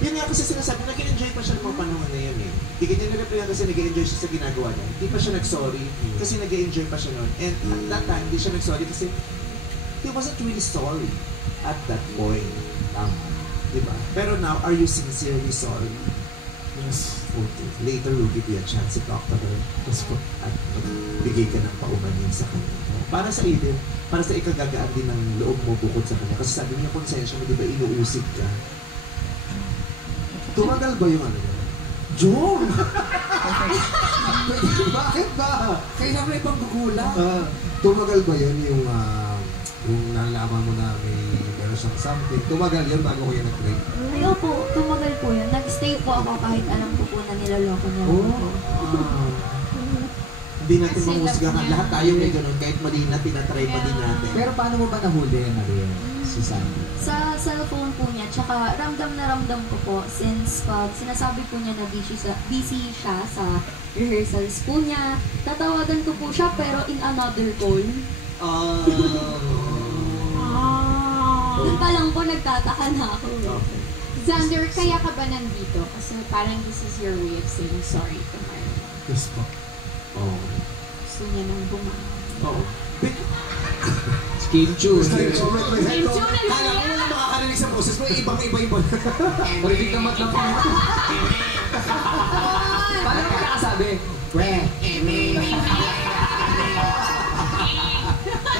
Yun nga kasi sinasabi, nag-enjoy pa siya ng mga panahon na yun eh. Hindi kanya nireply kasi nag-enjoy siya sa ginagawa niya. Hindi pa siya nag-sorry kasi nag-enjoy pa siya nun. And at that time, hindi siya nag-sorry kasi he wasn't really sorry at that point. Diba? Pero now, are you sincerely sorry? Yes. Okay. Later, we'll give you a chance to talk to her. At bigay ka ng paumanhin sa kanya. Para sa iyo din, para sa ikagagaan din ng loob mo bukod sa kanya. Kasi sabi niya, konsensya mo, di ba, inuusig ka. Tumagal ba yung ano niya? Jom! Bakit ba? Kailangan may panggugulang. Tumagal ba yun yung nalaman mo na meron siyang something? Tumagal yun bago ko yung nag-break? Ay, opo, tumagal po yun. Nag-stay po ako kahit alam ko po na niloloko niya. Hindi natin mahusgahan. Lahat tayo may ganun. Kahit mali na, tinatry pa din natin. Pero paano mo ba nahuli, Maria? Si Sandy? Sa cellphone po niya, tsaka ramdam na ramdam ko po since pag sinasabi po niya na busy siya sa rehearsals po niya, tatawagan ko po siya pero in another call. Doon pa lang po nagtataka na ako. Okay. Xander, kaya ka ba nandito? Kasi parang this is your way of saying sorry to Maria. Yes po. Gusto niya nang bumaba. Skin tune. Kala ko wala makakarinig sa boses mo, ibang-iba. Pwede ka matlang pa. Paano ka nakasabi?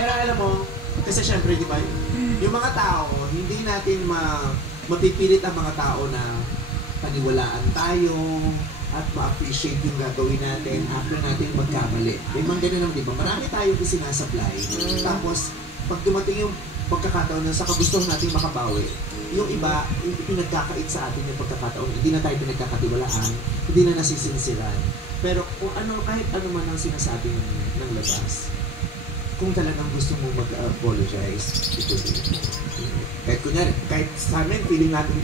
Pero alam mo, kasi syempre, di ba, yung mga tao, hindi natin mapipilit ang mga tao na paniwalaan tayo at ma-appreciate yung gagawin natin after natin magkamali. May mga ganun naman, di ba? Marami tayong isinasablay. Tapos, pag dumating yung pagkakataon na sa kagustuhan natin makabawi, yung iba, pinagkakait sa atin yung pagkakataon, hindi na tayo pinagkakatiwalaan, hindi na nasisinsiran. Pero kung ano, kahit ano man ang sinasabi ng labas, kung talagang gusto mo mag-apologize, ito din. Kahit kunyari, kahit sa amin, feeling natin